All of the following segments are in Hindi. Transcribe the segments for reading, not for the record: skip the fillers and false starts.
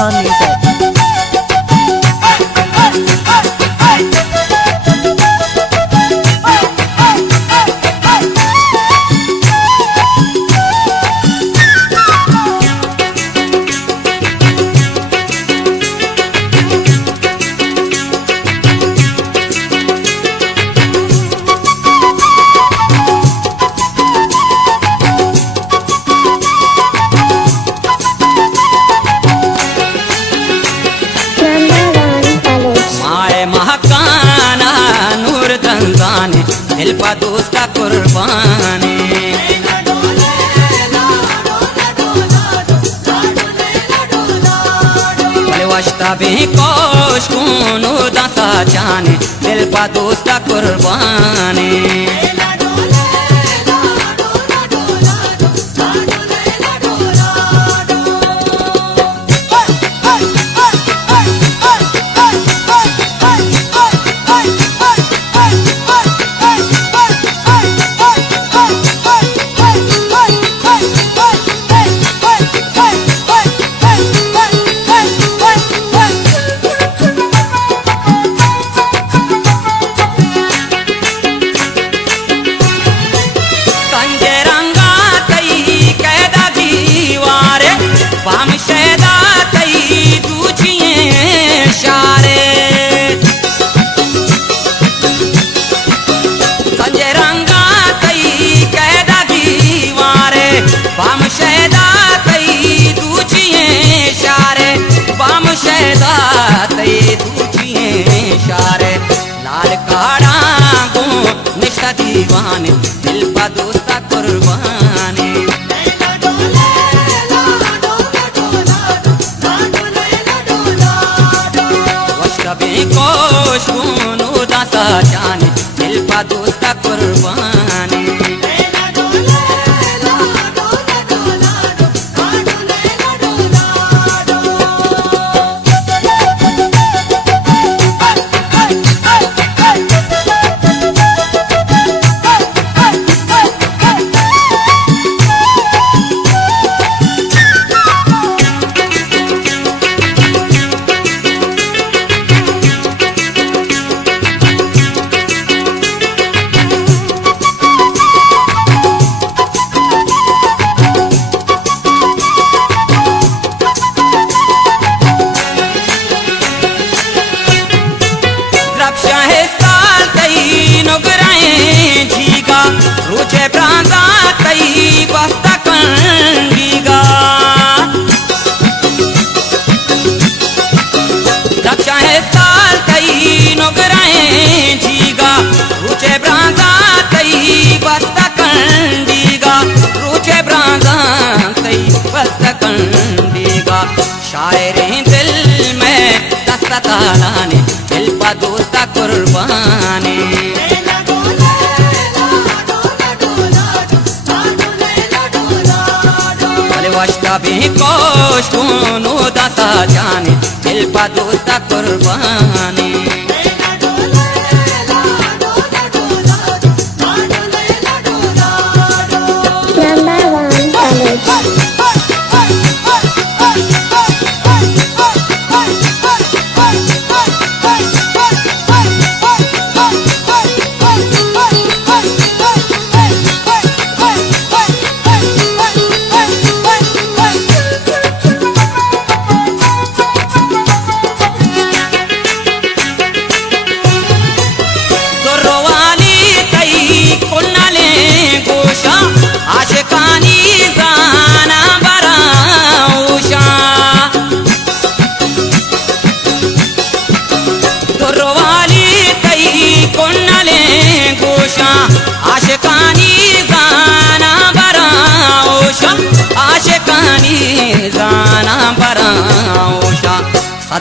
Khan Music. दिल पा दोस्ता कुर्बानी वस्ता भी कोश कूनो दसा जाने दिल पा दोस्ता कुर्बानी लाल काड़ा गो निष्ठा दीवाने दिल पा दोस्ता कुर्बानी वस्ता भी कोश कूनो दसा जाने दिल पा दोस्ता कुर्बानी रुचे प्रांता तई बस्ता कंगीगा रक्षा है साल तई नोगराए जीगा रुचे प्रांता तई बस्ता कंडीगा रुचे प्रांता तई बस्ता कंडीगा शायरे दिल में दस्ता ताला ने दिल पा दोस्ता कुर्बानी वस्ता भी कोश कूनो दसा जाने दिल पा दोस्ता कुर्बानी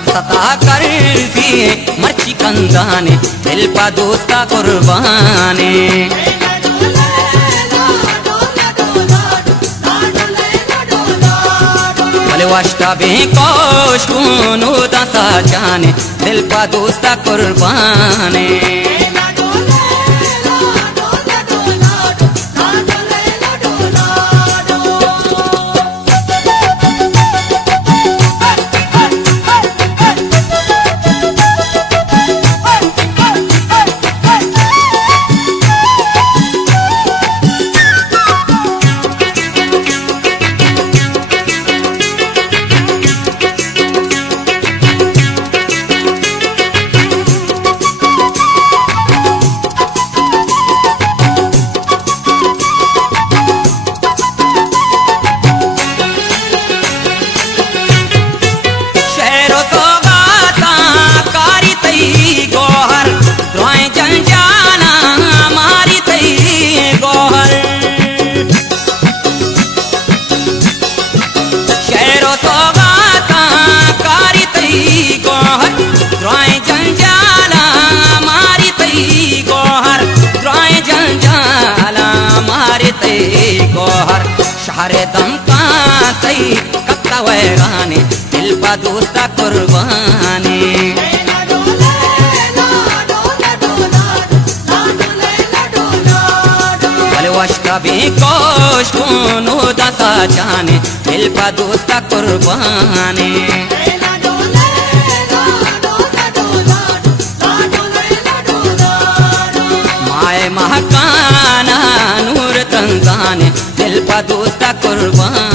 सता कर मर्ची कंदाने दिल पा दोस्ता कुर्बानी वस्ता भी कोश कूनो दसा जाने दिल पा दोस्ता कुर्बानी पा दोस्ता कुर्बानी भले वश्का भी कोश कोनो दसा जाने दिल पा दोस्ता कुर्बानी माए महकाना नूर तंजाने दिल पा दोस्ता कुर्बानी